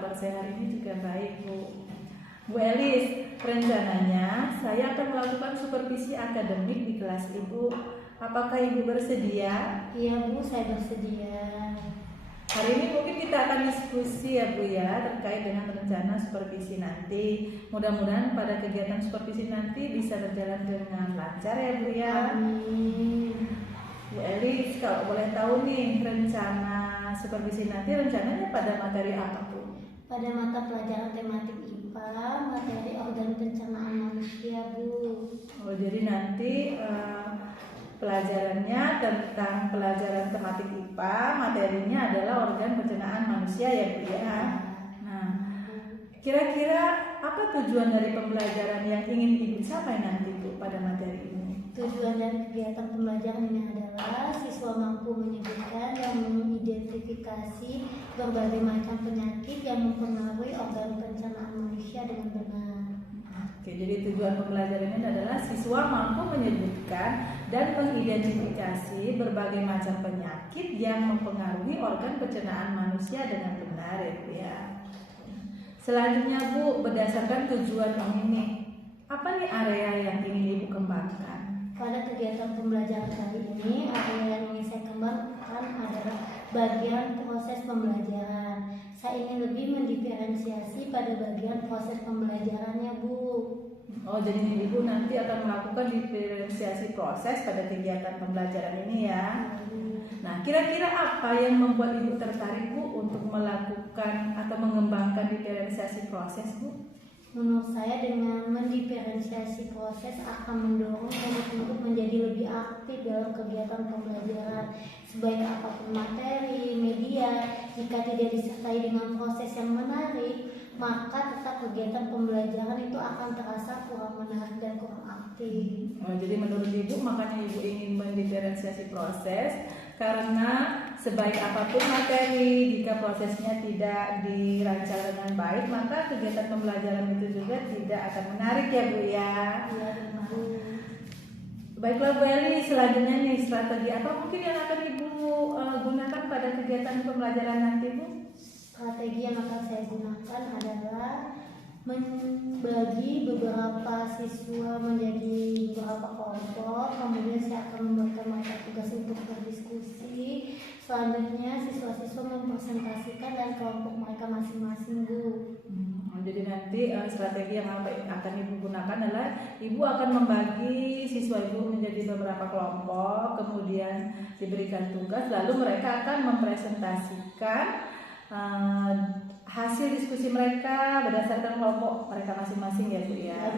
kabar saya hari ini juga baik, Bu. Bu Elis, rencananya saya akan melakukan supervisi akademik di kelas Ibu. Apakah Ibu bersedia? Iya Bu, saya bersedia. Hari ini mungkin kita akan diskusi ya Bu ya, terkait dengan rencana supervisi nanti. Mudah-mudahan pada kegiatan supervisi nanti bisa berjalan dengan lancar ya Bu ya. Amin. Bu Elis, kalau boleh tahu nih rencana supervisi nanti rencananya pada materi apa Bu? Pada mata pelajaran tematik IPA, materi organ pencernaan manusia Bu. Oh, jadi nanti pelajarannya tentang pelajaran tematik IPA, materinya adalah organ pencernaan manusia ya Bu ya. Nah, kira-kira apa tujuan dari pembelajaran yang ingin Ibu capai nanti Bu pada materi ini? Tujuan dari kegiatan pembelajaran ini adalah siswa mampu menyebutkan dan mengidentifikasi berbagai macam penyakit yang mempengaruhi organ pencernaan manusia dengan benar. Oke, jadi tujuan pembelajaran ini adalah siswa mampu menyebutkan dan mengidentifikasi berbagai macam penyakit yang mempengaruhi organ pencernaan manusia dengan benar ya Bu ya. Selanjutnya Bu, berdasarkan tujuan ini, apa nih area yang ingin Ibu kembangkan? Pada kegiatan pembelajaran kali ini, area yang ingin saya kembangkan adalah bagian proses pembelajaran. Saya ingin lebih mendiferensiasi pada bagian proses pembelajarannya, Bu. Oh, jadi Ibu nanti akan melakukan diferensiasi proses pada kegiatan pembelajaran ini ya. Nah, kira-kira apa yang membuat Ibu tertarik Bu untuk melakukan atau mengembangkan diferensiasi proses Bu? Menurut saya dengan mendiferensiasi proses akan mendorong murid untuk menjadi lebih aktif dalam kegiatan pembelajaran. Sebaik apapun materi, media, jika tidak disertai dengan proses yang menarik, maka tetap kegiatan pembelajaran itu akan terasa kurang menarik dan kurang aktif. Oh, jadi menurut Ibu makanya Ibu ingin mendiferensiasi proses karena sebaik apapun materi, jika prosesnya tidak dirancang dengan baik, maka kegiatan pembelajaran itu juga tidak akan menarik ya Bu ya. Iya, Bu. Baiklah Bu Eli, selanjutnya nih strategi apa mungkin yang akan Ibu gunakan pada kegiatan pembelajaran nanti Bu? Strategi yang akan saya gunakan adalah membagi beberapa siswa menjadi beberapa kelompok, kemudian saya akan memberikan mereka tugas untuk berdiskusi. Selanjutnya siswa-siswa mempresentasikan dan kelompok mereka masing-masing Bu. Jadi nanti strategi yang akan Ibu gunakan adalah Ibu akan membagi siswa Ibu menjadi beberapa kelompok, kemudian diberikan tugas, lalu mereka akan mempresentasikan hasil diskusi mereka berdasarkan kelompok mereka masing-masing ya Bu ya.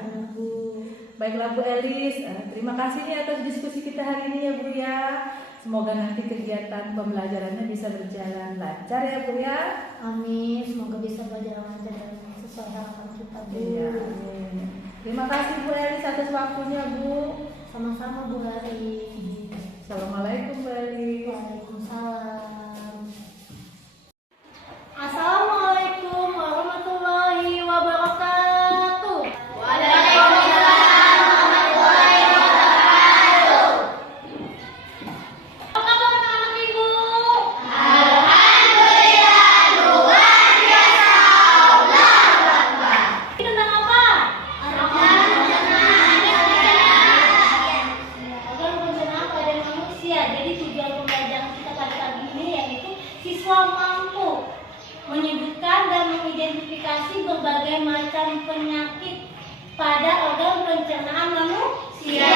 Baiklah Bu Elis, terima kasih nih atas diskusi kita hari ini ya Bu ya. Semoga nanti kegiatan pembelajarannya bisa berjalan lancar ya Bu ya. Amin, semoga bisa berjalan lancar dan sesuai harapan kita Bu. Ya, amin. Terima kasih Bu Elis atas waktunya Bu. Sama-sama Bu Hari. Assalamualaikum Bu Elis. Waalaikumsalam. Assalamualaikum warahmatullahi wabarakatuh. Waalaikumsalam warahmatullahi wabarakatuh. Apa kabar anak-anak Ibu? Alhamdulillah luar biasa. Allahu Akbar. Ini tentang apa? Organ Pencernaan pada manusia. Jadi tujuan pembelajaran kita pada pagi ini yaitu siswa mampu menyebutkan dan mengidentifikasi berbagai macam penyakit pada organ pencernaan manusia.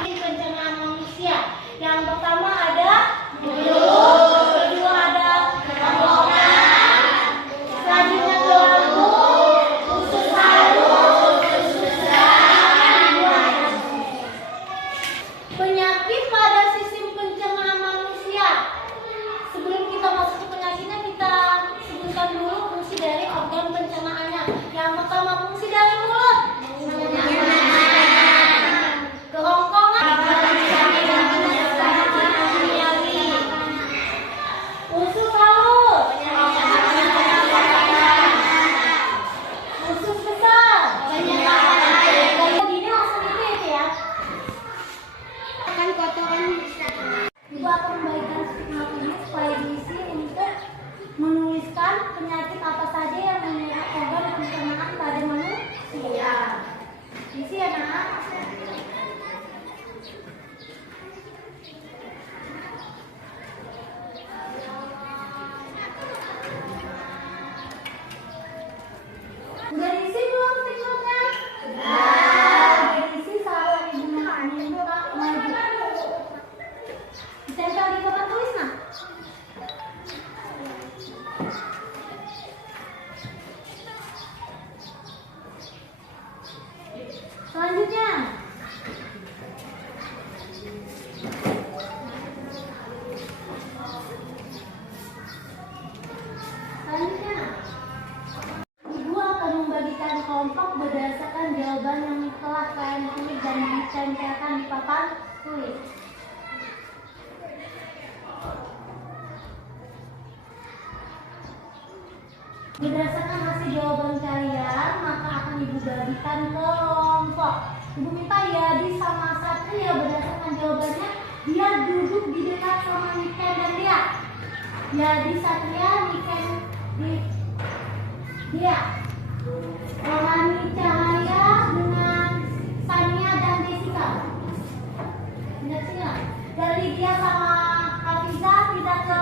Pencernaan manusia. Yang pertama ada mulut, kedua ada tenggorokan, selanjutnya ke lambung, usus halus, usus dalam. Penyakit pada sistem pencernaan manusia. Sebelum kita masuk ke penyakitnya, kita sebutkan dulu fungsi dari organ pencernaannya. Yang pertama, fungsi dari mulut. Kerongkongan. Berdasarkan hasil jawaban kalian, maka akan Ibu bagikan kelompok. Ibu minta Yadi sama Satria berdasarkan jawabannya, dia duduk di dekat sama Niken dan Dia. Yadi, Satria, Niken, Dia. Rohani Cahaya dengan Sania dan Jessica. Ingat sih nggak? Dari Dia sama Hafiza tidak ke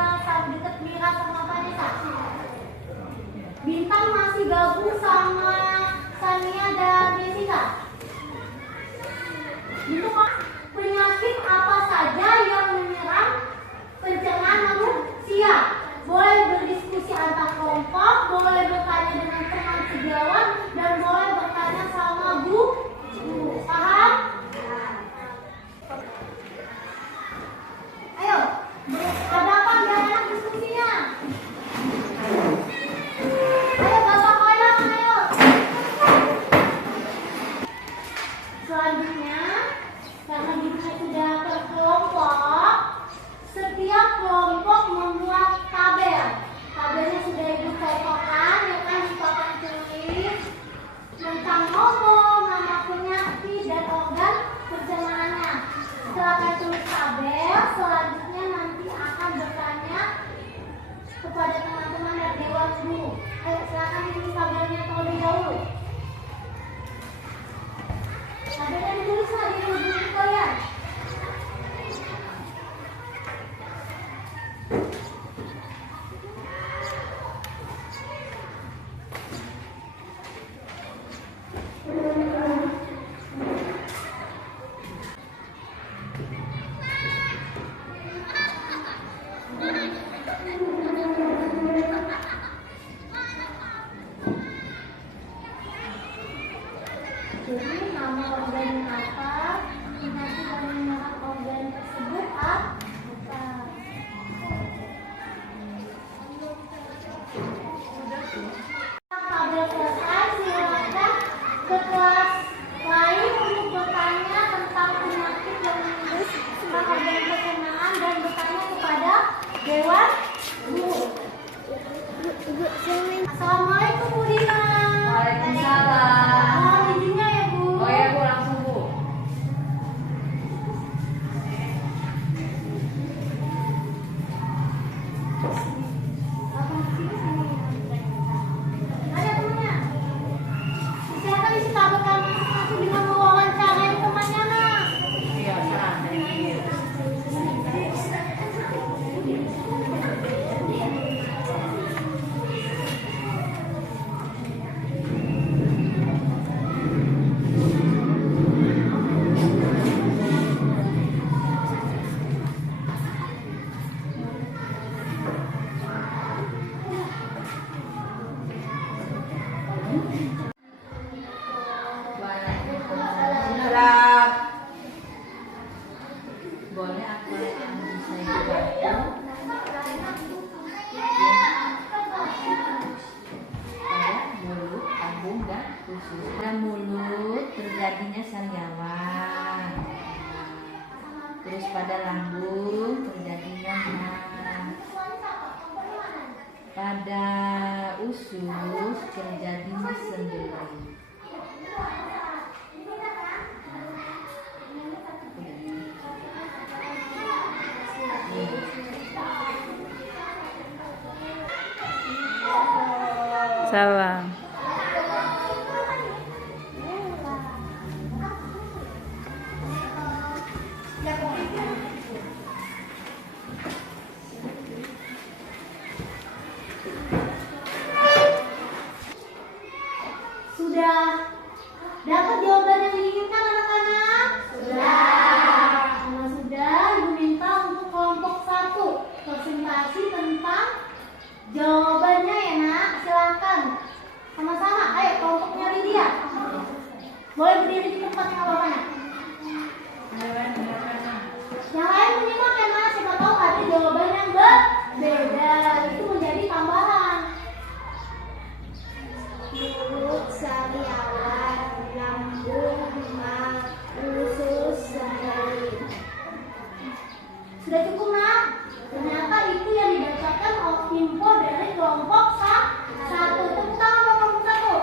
dekat Mira sama Vanessa. Bintang masih gabung sama Sania dan Jessica. Bentuk penyakit apa saja yang menyerang pencernaan manusia? Boleh berdiskusi antar kelompok, boleh bertanya dengan teman sejawat, dan boleh bertanya sama guru. Paham? Ayo, ada apa di anak diskusinya? Ayo Bapak Koyong, ayo. Selanjutnya, karena dirinya sudah berkelompok, setiap kelompok membuat tabel. Tabelnya sudah Ibu cocokkan, ya kan, di papan tulis tentang ngomong, nama penyakit, dan organ pencernaannya. Setelah kalian tulis tabel, selanjutnya nanti akan bertanya kepada teman-teman dari Dewan Guru. Ayo silakan ditulis tabelnya terlebih dahulu. Tabelnya ditulis di ujung kalian. Jadi nama organ apa, penyakit yang menyerang organ tersebut apa? Tabel selesai, silakan ke kelas lain untuk bertanya tentang penyakit yang menyerang organ pencernaan dan bertanya kepada Dewan Guru. Assalamualaikum Bu Dina. Waalaikumsalam. Mohon izinnya ya Bu. Oh ya Bu, langsung Bu. Ada temannya. Silakan isi tabel kamu masing-masing dengan mewawancarai temannya Nak. Iya, salam. Waalaikumsalam. Boleh apa yang bisa Ibu bantu? Pada mulut, lambung, dan usus. Pada mulut terjadinya sariawan. Terus pada lambung terjadinya mah. Pada usus terjadinya sendi. Salam. Sudah dapat jawaban yang diinginkan anak-anak? Sudah. Kalau sudah, Ibu minta untuk kelompok 1 presentasi tentang jawabannya ya Nak. Silakan. Sama-sama. Ayo kelompoknya Lydia. Boleh berdiri di tempat yang apa Nak? Yang lain menyimak ya Nak. Siapa tahu ada jawaban yang berbeda. Itu menjadi tambahan. Mulut sariawan, lambung, mah, usus, sendi. Sudah cukup Nak? Ternyata itu yang dibacakan info dari kelompok 1. Satu, tepuk tangan kelompok satu.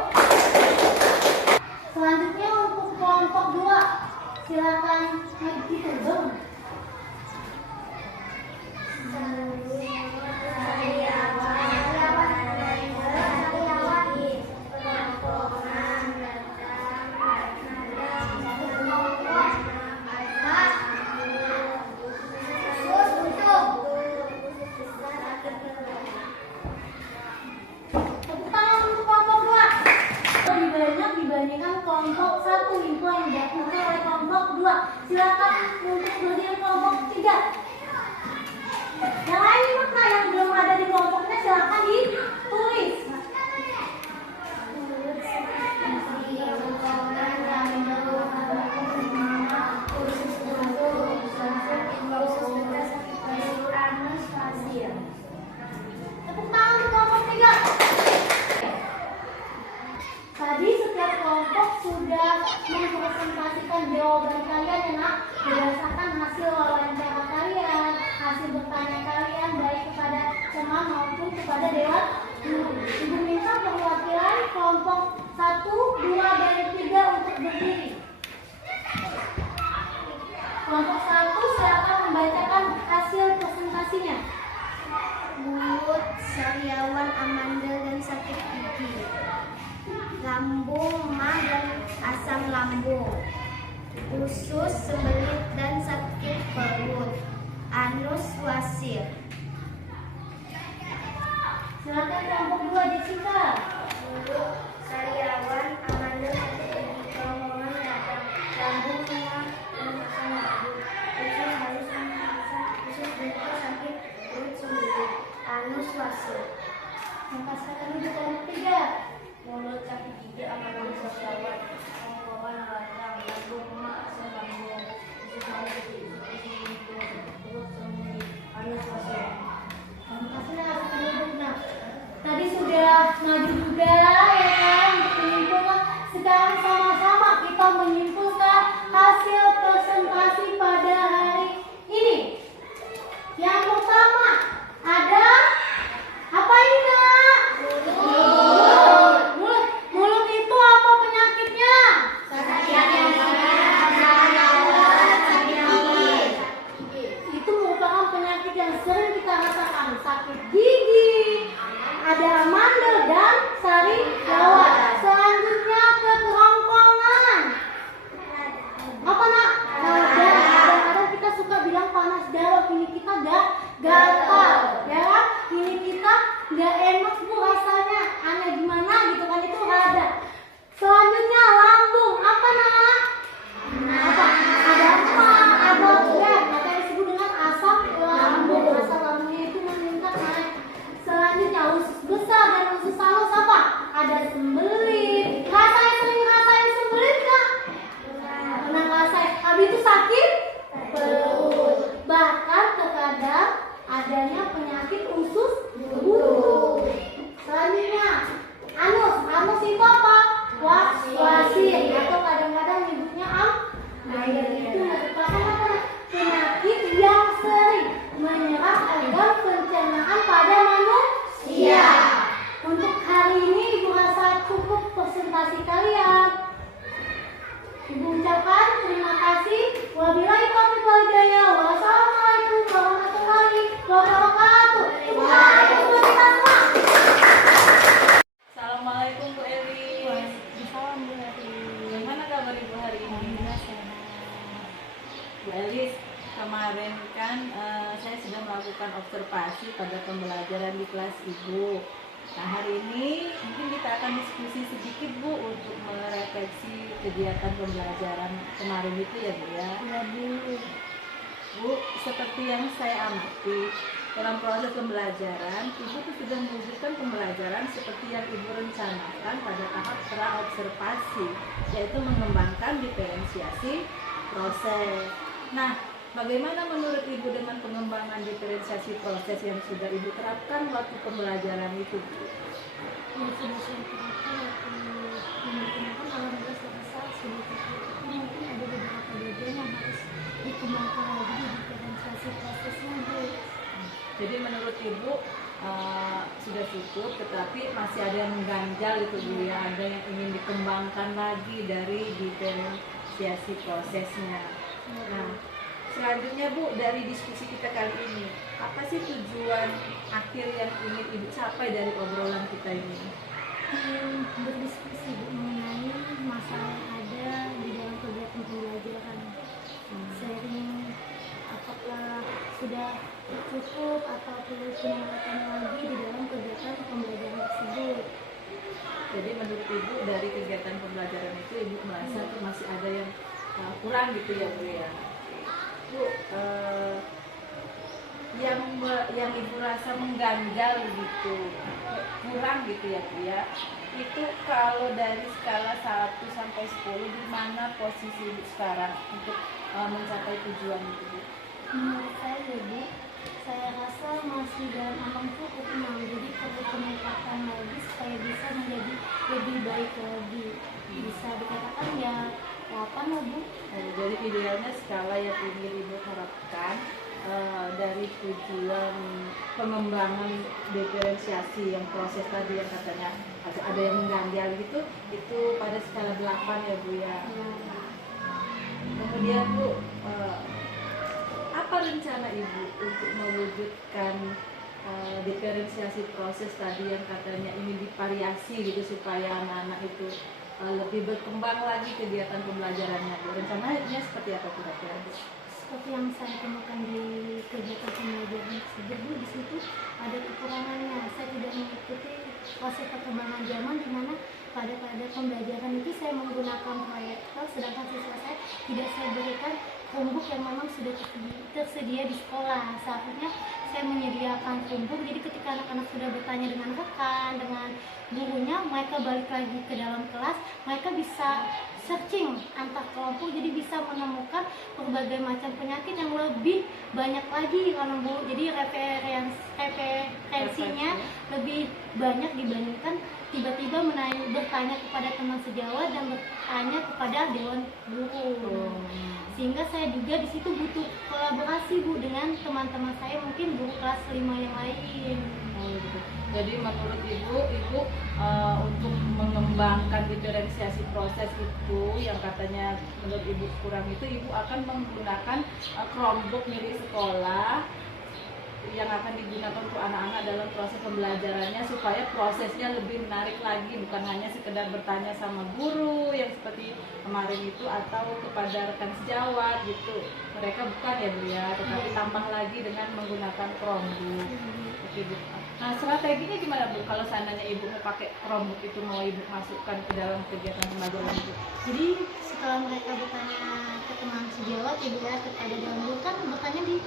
Selanjutnya untuk kelompok dua, silakan dihitung. Dibandingkan kelompok satu, info yang dilakukan oleh kelompok dua. Silakan untuk berdiri kelompok tiga. Yang lain makna yang belum ada di kelompoknya silakan ditulis. Tepuk tangan untuk kelompok tiga. Tadi setiap kelompok sudah mempresentasikan jawaban kalian ya nak, berdasarkan hasil wawancara kalian, hasil bertanya kalian baik kepada teman maupun kepada dewan guru. Ibu minta perwakilan kelompok 1, 2, dan 3 untuk berdiri. Kelompok 1 silakan membacakan hasil presentasinya. Mulut, sariawan, amandel, dan sakit gigi. Lambung, mah, dan asam lambung. Usus, sembelit, dan sakit perut. Anus, wasir. Silakan kelompok 2 Jessica. Mulut, sariawan, amandel, sakit gigi, kerongkongan, datang. Lambung, mah, dan asam lambung. Usus, halus, usus bentuk, sakit perut, sembelit. Anus, wasir. Lepaskan untuk kelompok 3. Mulut, sakit gigi, amandel, sariawan, kerongkongan, datang. Lambung, mah, asam lambung. Usus, halus, usus bentuk, perut, sembelit. Anus, wasir. Hasilnya harus duduk. Nah, tadi sudah maju juga ya kan untuk menyimpulkan. Sekarang sama-sama kita menyimpulkan hasil presentasi pada hari ini. Yang pertama ada apa ini nak? Mulut. Mulut itu apa penyakitnya? Itu merupakan penyakit yang sering kita rasakan, sakit gigi, ada amandel dan sari gawat. Selanjutnya ke kerongkongan. Apa nak? Kadang-kadang kita suka bilang panas darah, ini kita gatal, ya kan? Ini kita nggak enak bu rasanya, aneh gimana gitu kan, itu ada. Selanjutnya lambung, apa nak? Apa? Ada apa? Ada gas, maka disebut dengan asam lambung. Asam lambungnya itu meningkat naik. Selanjutnya usus besar dan usus halus apa? Ada sembelit. Rasanya sering rasain sembelit nggak? Pernah ngerasain. Habis itu sakit perut. Bahkan terkadang adanya penyakit usus buntu. Selanjutnya anus. Anus itu apa? Wasir atau kadang-kadang nyebutnya amandel. Itu merupakan apa? Penyakit yang sering menyerang organ pencernaan pada manusia. Untuk hari ini Ibu rasa cukup presentasi kalian. Ibu ucapkan terima kasih. Wabillahi taufiq wal hidayah. Wassalamualaikum warahmatullahi wabarakatuh. Terima kasih buat kita semua. Assalamualaikum Bu Eli. Salam Bu Hati. Bagaimana kabar Ibu hari ini? Bu Elis, kemarin kan saya sudah melakukan observasi pada pembelajaran di kelas Ibu. Nah hari ini mungkin kita akan diskusi sedikit Bu untuk merefleksi kegiatan pembelajaran kemarin itu ya Bu ya. Bu, seperti yang saya amati dalam proses pembelajaran, Ibu tuh sudah mewujudkan pembelajaran seperti yang Ibu rencanakan pada tahap pra-observasi, yaitu mengembangkan diferensiasi proses. Nah, bagaimana menurut Ibu dengan pengembangan diferensiasi proses yang sudah Ibu terapkan waktu pembelajaran itu, Bu? Sudah saya terapkan waktu menggunakan alhamdulillah selesai sudah terapkan. Mungkin ada beberapa bagian yang harus dikembangkan lagi di diferensiasi prosesnya Bu. Jadi menurut Ibu sudah cukup, tetapi masih ada yang mengganjal itu Bu ya, ada yang ingin dikembangkan lagi dari diferensiasi prosesnya. Nah, selanjutnya Bu, dari diskusi kita kali ini, apa sih tujuan akhir yang ingin Ibu capai dari obrolan kita ini? Berdiskusi Bu, mengenai masalah yang ada di dalam kegiatan pembelajaran. Sharing apakah sudah cukup atau perlu peningkatan lagi di dalam kegiatan pembelajaran tersebut. Jadi menurut Ibu dari kegiatan pembelajaran itu Ibu merasa tuh masih ada yang kurang gitu ya Bu ya. Bu, yang Ibu rasa mengganjal gitu, kurang gitu ya Bu ya, itu kalau dari skala 1 sampai 10 di mana posisi Ibu sekarang untuk mencapai tujuan itu Bu? Menurut saya Bu, saya rasa masih dalam ambang cukup 6, jadi perlu peningkatan lagi supaya bisa menjadi lebih baik lagi. Bisa dikatakan ya 8 lah Bu. Jadi idealnya skala yang ingin Ibu harapkan dari tujuan pengembangan diferensiasi yang proses tadi yang katanya ada yang mengganjal gitu, itu pada skala 8 ya Bu ya. Kemudian Bu, apa rencana Ibu untuk mewujudkan diferensiasi proses tadi yang katanya ingin divariasi gitu supaya anak-anak itu lebih berkembang lagi kegiatan pembelajarannya Bu? Rencananya seperti apa kira-kira Bu? Seperti yang saya temukan di kegiatan pembelajaran tersebut Bu, di situ ada kekurangannya. Saya tidak mengikuti proses perkembangan zaman di mana pada pembelajaran itu saya menggunakan proyektor, sedangkan siswa saya tidak saya berikan Chromebook yang memang sudah tersedia di sekolah. Seharusnya saya menyediakan Chromebook, jadi ketika anak-anak sudah bertanya dengan rekan, dengan gurunya, mereka balik lagi ke dalam kelas, mereka bisa searching antar kelompok, jadi bisa menemukan berbagai macam penyakit yang lebih banyak lagi kan Bu. Jadi referensinya lebih banyak dibandingkan tiba-tiba bertanya kepada teman sejawat dan bertanya kepada dewan guru. Sehingga saya juga di situ butuh kolaborasi Bu dengan teman-teman saya, mungkin guru kelas 5 yang lain. Jadi menurut Ibu untuk mengembangkan diferensiasi proses itu yang katanya menurut Ibu kurang itu, Ibu akan menggunakan Chromebook milik sekolah yang akan digunakan untuk anak-anak dalam proses pembelajarannya supaya prosesnya lebih menarik lagi, bukan hanya sekedar bertanya sama guru yang seperti kemarin itu atau kepada rekan sejawat gitu. Mereka bukan ya Bu ya, tetapi tambah lagi dengan menggunakan Chromebook. Oke Bu. Nah, strateginya gimana Bu kalau seandainya Ibu mau pakai Chromebook itu, mau Ibu masukkan ke dalam kegiatan pembelajaran itu? Jadi setelah mereka bertanya ke teman sejawat Ibu ya, kepada dewan guru kan bertanya di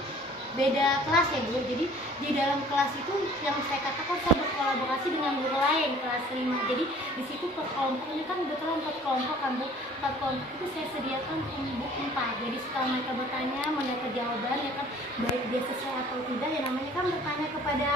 beda kelas ya Bu. Jadi di dalam kelas itu yang saya katakan saya berkolaborasi dengan guru lain kelas 5. Jadi di situ per kelompok ini kan betul 4 kelompok kan Bu. 4 kelompok itu saya sediakan Chromebook 4. Jadi setelah mereka bertanya mendapat jawaban ya kan, baik dia sesuai atau tidak, ya namanya kan bertanya kepada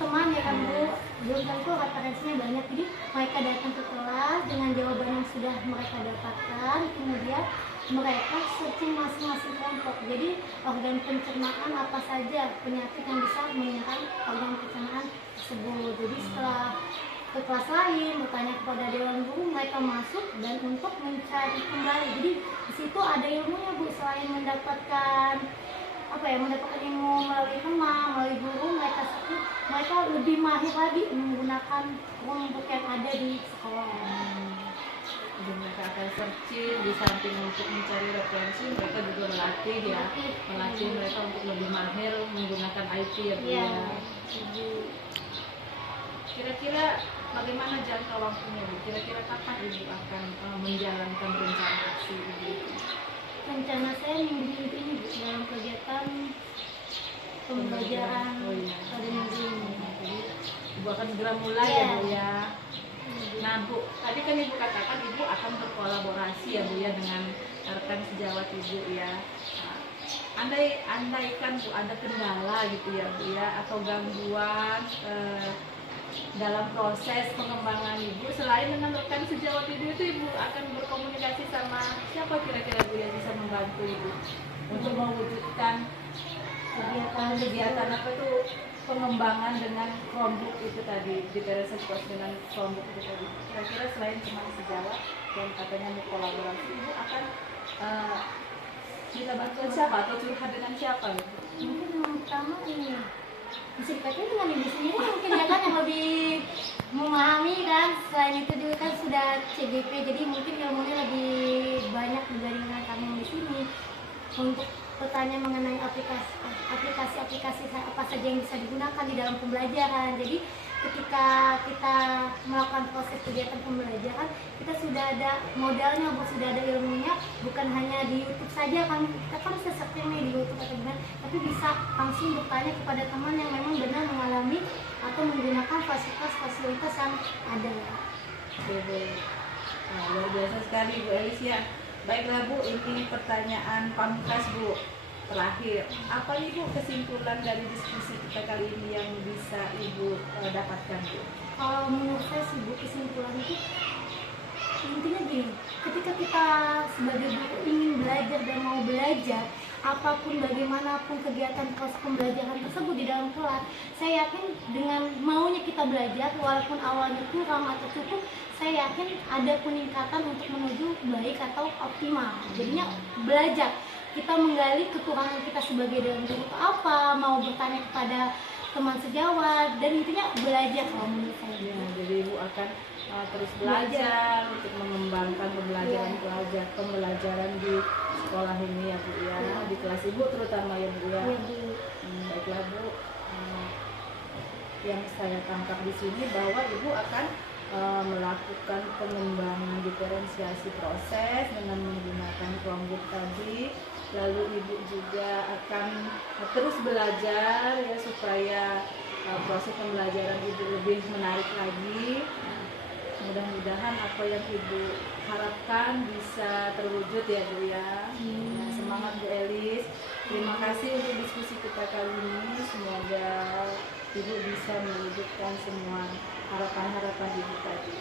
teman ya kan Bu, belum tentu referensinya banyak. Jadi mereka datang ke kelas dengan jawaban yang sudah mereka dapatkan, kemudian mereka searching masing-masing kelompok. Jadi organ pencernaan apa saja penyakit yang bisa menyerang organ pencernaan tersebut. Jadi setelah ke kelas lain bertanya kepada dewan guru, mereka masuk dan untuk mencari kembali. Jadi di situ ada ilmunya Bu, selain mendapatkan mendapatkan ilmu melalui teman, melalui guru, mereka lebih mahir lagi menggunakan Chromebook yang ada di sekolah. Jadi mereka akan searching, di samping untuk mencari referensi, mereka juga melatih mereka untuk lebih mahir menggunakan IT ya Bu ya. Kira-kira bagaimana jangka waktunya Bu? Kira-kira kapan Ibu akan menjalankan rencana aksi Ibu? Rencana saya minggu ini Bu, dalam kegiatan pembelajaran pada minggu ini. Jadi Ibu akan segera mulai ya Bu ya. Nah Bu, tadi kan Ibu katakan Ibu akan berkolaborasi ya Bu ya dengan rekan sejawat Ibu ya. Andaikan Bu ada kendala gitu ya Bu ya, atau gangguan dalam proses pengembangan Ibu, selain dengan rekan sejawat Ibu itu Ibu akan berkomunikasi sama siapa kira-kira Bu yang bisa membantu Ibu untuk mewujudkan kegiatan apa tuh pengembangan dengan Chromebook itu tadi, diferensiasi proses dengan Chromebook itu tadi. Kira-kira selain cuma sejawat dan katanya mau kolaborasi, Ibu akan minta bantuan siapa atau curhat dengan siapa gitu? Mungkin yang pertama ini bisa dikatakan dengan ibu sendiri mungkin ya kan yang lebih memahami kan. Selain itu juga kan sudah CGP, jadi mungkin ilmunya lebih banyak dibandingkan kami di sini untuk bertanya mengenai aplikasi apa saja yang bisa digunakan di dalam pembelajaran. Jadi ketika kita melakukan proses kegiatan pembelajaran, kita sudah ada modalnya, sudah ada ilmunya, bukan hanya di YouTube saja kan. Kita kan bisa searching nih di YouTube atau gimana, tapi bisa langsung bertanya kepada teman yang memang benar mengalami atau menggunakan fasilitas yang ada. Oke. Nah, luar biasa sekali Bu Elis ya. Baiklah Bu, ini pertanyaan pamungkas Bu. Terakhir, apa nih Bu kesimpulan dari diskusi kita kali ini yang bisa Ibu dapatkan Bu? Kalau menurut saya sih Bu, kesimpulan itu intinya gini, ketika kita sebagai guru ingin belajar dan mau belajar, apapun bagaimanapun kegiatan proses pembelajaran tersebut di dalam kelas, saya yakin dengan maunya kita belajar, walaupun awalnya kurang atau cukup, saya yakin ada peningkatan untuk menuju baik atau optimal. Jadinya belajar, kita menggali kekurangan kita sebagai dalam guru itu apa, mau bertanya kepada teman sejawat, dan intinya belajar kalau menurut saya. Ya, jadi Ibu akan terus belajar untuk mengembangkan pembelajaran di sekolah ini ya Bu ya, di kelas Ibu terutama ya Bu ya. Baiklah Bu, yang saya tangkap di sini bahwa Ibu akan melakukan pengembangan diferensiasi proses dengan menggunakan Chromebook tadi. Lalu Ibu juga akan terus belajar ya supaya proses pembelajaran Ibu lebih menarik lagi. Mudah-mudahan apa yang Ibu harapkan bisa terwujud ya Bu ya. Nah, semangat Bu Elis. Terima kasih untuk diskusi kita kali ini. Semoga Ibu bisa mewujudkan semua harapan-harapan Ibu tadi.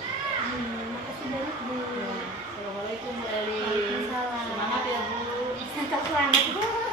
Terima kasih banyak Bu. Ya. Assalamualaikum Bu Elis. Waalaikumsalam. Semangat ya Bu. Tetap semangat Bu.